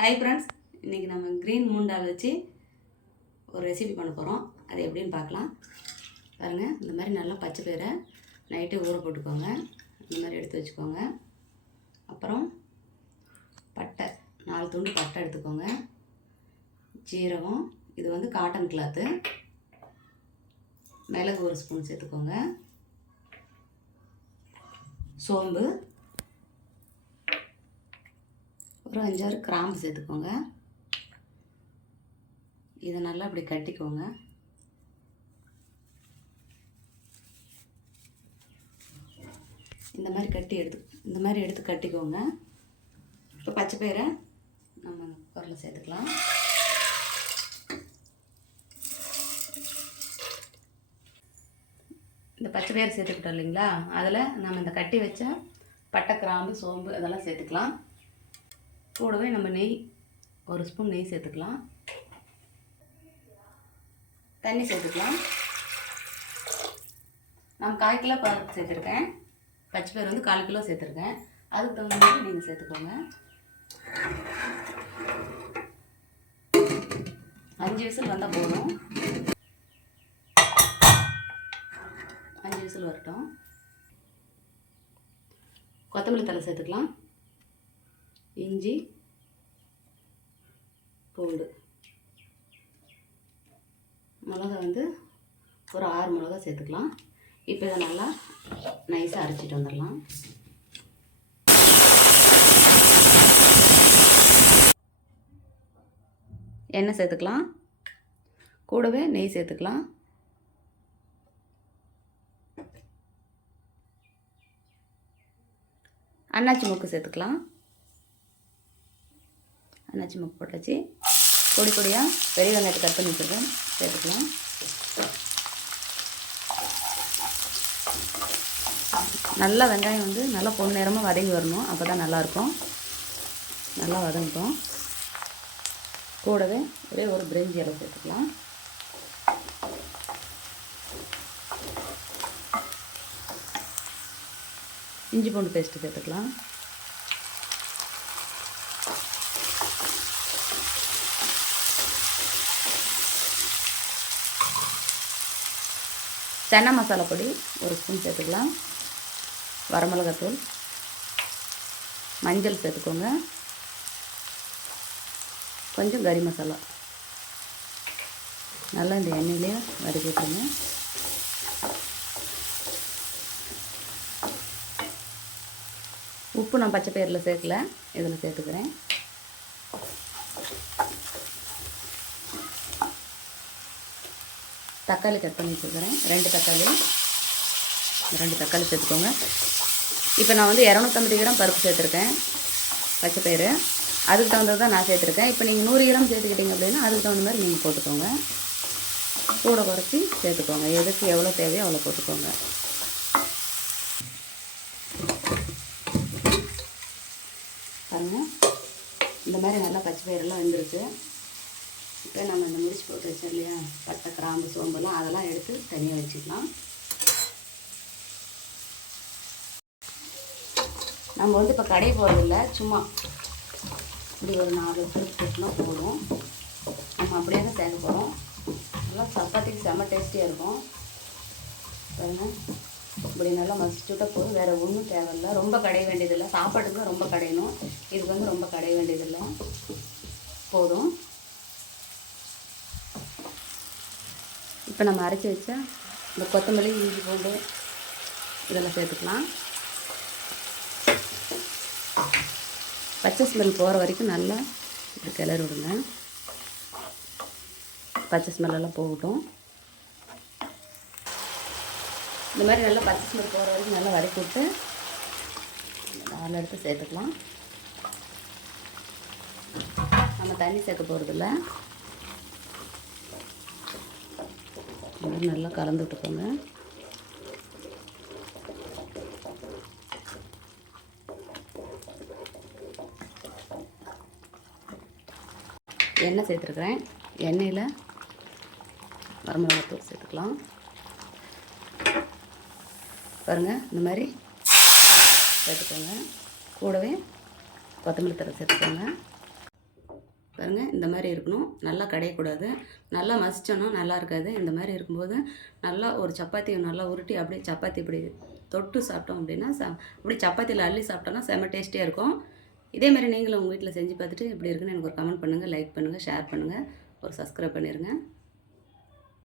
Hi friends, இன்றைக்கி நம்ம green மூண்டால் வச்சு ஒரு ரெசிபி பண்ண போகிறோம். அது எப்படின்னு பார்க்கலாம். பாருங்கள், இந்த மாதிரி நல்லா பச்சை பயிரை நைட்டே ஊற போட்டுக்கோங்க. இந்த மாதிரி எடுத்து வச்சுக்கோங்க. அப்புறம் பட்டை 4 துண்டு பட்டை எடுத்துக்கோங்க. ஜீரகம், இது வந்து காட்டன் கிளாத்து. மிளகு 1 ஸ்பூன் சேர்த்துக்கோங்க. சோம்பு ஒரு 5-6 கிராம்பு சேர்த்துக்கோங்க. இதை நல்லா இப்படி கட்டிக்கோங்க. இந்த மாதிரி எடுத்து கட்டிக்கோங்க. இப்போ பச்சை பயிரை நம்ம பொருளை சேர்த்துக்கலாம். இந்த பச்சை பயிரை சேர்த்துக்கிட்டோம் இல்லைங்களா, அதில் நம்ம இந்த கட்டி வச்ச பட்டை, கிராம்பு, சோம்பு அதெல்லாம் சேர்த்துக்கலாம். கூடவே நம்ம நெய் 1 ஸ்பூன் நெய் சேர்த்துக்கலாம். தண்ணி சேர்த்துக்கலாம். நான் 1/4 கிலோ பருப்பு சேர்த்துருக்கேன். பச்சை பயிர் வந்து 1/4 கிலோ சேர்த்துருக்கேன். அதுக்கு தகுந்த மாதிரி நீங்கள் சேர்த்துக்கோங்க. 5 விசில் வந்தால் போதும். 5 விசில் வரட்டும். கொத்தமல்லி தழை சேர்த்துக்கலாம். இஞ்சி, பூண்டு, மிளகா வந்து ஒரு 6 மிளகா சேர்த்துக்கலாம். இப்போ இதை நல்லா நைஸாக அரைச்சிட்டு வந்துடலாம். எண்ணெய் சேர்த்துக்கலாம். கூடவே நெய் சேர்த்துக்கலாம். அன்னாச்சி மூக்கு சேர்த்துக்கலாம். அன்னாச்சி மூக்கு போட்டாச்சு. பொடி பொடியாக பெரிய வெங்காயத்தை கட் பண்ணி வச்சுருக்கேன், சேர்த்துக்கலாம். நல்லா வெங்காயம் வந்து நல்லா பொன்னிறமாக வதங்கி வரணும். அப்போ தான் நல்லாயிருக்கும். நல்லா வதங்கட்டும். கூடவே ஒரே ஒரு பிரிஞ்சி இலை சேர்த்துக்கலாம். இஞ்சி பூண்டு பேஸ்ட்டு சேர்த்துக்கலாம். சன்னா மசாலா பொடி 1 ஸ்பூன் சேர்த்துக்கலாம். வரமிளகாத்தூள், மஞ்சள் சேர்த்துக்கோங்க. கொஞ்சம் கறி மசாலா நல்லா இந்த எண்ணெயிலே வதக்கிட்டுருங்க. உப்பு நான் பச்சை பயிரில் சேர்க்கல, இதில் சேர்த்துக்கிறேன். தக்காளி கட் பண்ணி வச்சுக்கிறேன். 2 தக்காளி சேர்த்துக்கோங்க. இப்போ நான் வந்து 250 கிராம் பருப்பு சேர்த்துருக்கேன். பச்சை பயிறு அதுக்கு தகுந்தது தான் நான் சேர்த்துருக்கேன். இப்போ நீங்கள் 100 கிராம் சேர்த்துக்கிட்டிங்க அப்படின்னா அதுக்கு தகுந்த மாதிரி நீங்கள் போட்டுக்கோங்க. கூட குறைச்சி சேர்த்துக்கோங்க. எதுக்கு எவ்வளோ தேவையோ அவ்வளோ போட்டுக்கோங்க. பாருங்கள், இந்த மாதிரி நல்லா பச்சை பயிரெல்லாம் வெந்துருச்சு. இப்போ நம்ம இந்த முடிச்சு போட்டு வச்சோம் இல்லையா, பட்டை, கிராம்பு, சோம்பெல்லாம் அதெல்லாம் எடுத்து தனியாக வச்சுக்கலாம். நம்ம வந்து இப்போ கடை போகிறதில்ல, சும்மா இப்படி ஒரு 4 திருப்பு போட்டுனா போதும். நம்ம அப்படியே தான் சேர்க்க போகிறோம். நல்லா சப்பாத்திக்கு செம்ம டேஸ்டியாக இருக்கும். பாருங்கள், இப்படி நல்லா மசிச்சுட்டால் போதும். வேறு ஒன்றும் தேவையில்லை. ரொம்ப கடைய வேண்டியதில்லை. சாப்பாட்டுக்கு தான் ரொம்ப கடையணும். இதுக்கு வந்து ரொம்ப கடைய வேண்டியதில்லை, போதும். இப்போ நம்ம அரைச்சி வச்ச இந்த கொத்தமல்லி, இஞ்சி பூண்டு இதெல்லாம் சேர்த்துக்கலாம். பச்சை ஸ்மெல் போகிற வரைக்கும் நல்லா இப்படி கிளறி விடுங்க. பச்சை ஸ்மெல்லெல்லாம் போகட்டும். இந்த மாதிரி நல்லா பச்சை ஸ்மெல் போகிற வரைக்கும் நல்லா வதக்கி விட்டு 4 எடுத்து சேர்த்துக்கலாம். நம்ம தண்ணி சேர்க்க போகிறதில்ல. நல்லா கலந்து விட்டுக்கோங்க. எண்ணெய் சேர்த்துருக்குறேன். எண்ணெயில் வரமிளகாத்தூள் சேர்த்துக்கலாம். பாருங்கள், இந்த மாதிரி சேர்த்துக்கோங்க. கூடவே கொத்தமல்லி தழை சேர்த்துக்கோங்க. பாருங்கள், இந்த மாதிரி இருக்கணும். நல்லா கடையக்கூடாது. நல்லா மசிச்சோன்னா நல்லா இருக்காது. இந்த மாதிரி இருக்கும்போது நல்லா ஒரு சப்பாத்தியை நல்லா உருட்டி அப்படியே சப்பாத்தி இப்படி தொட்டு சாப்பிட்டோம் அப்படின்னா அப்படியே சப்பாத்தியில் அள்ளி சாப்பிட்டோன்னா செம்ம டேஸ்டியாக இருக்கும். இதேமாதிரி நீங்களும் உங்கள் வீட்டில் செஞ்சு பார்த்துட்டு எப்படி இருக்குன்னு எனக்கு ஒரு கமெண்ட் பண்ணுங்கள், லைக் பண்ணுங்கள், ஷேர் பண்ணுங்கள், ஒரு சப்ஸ்கிரைப் பண்ணிடுங்க.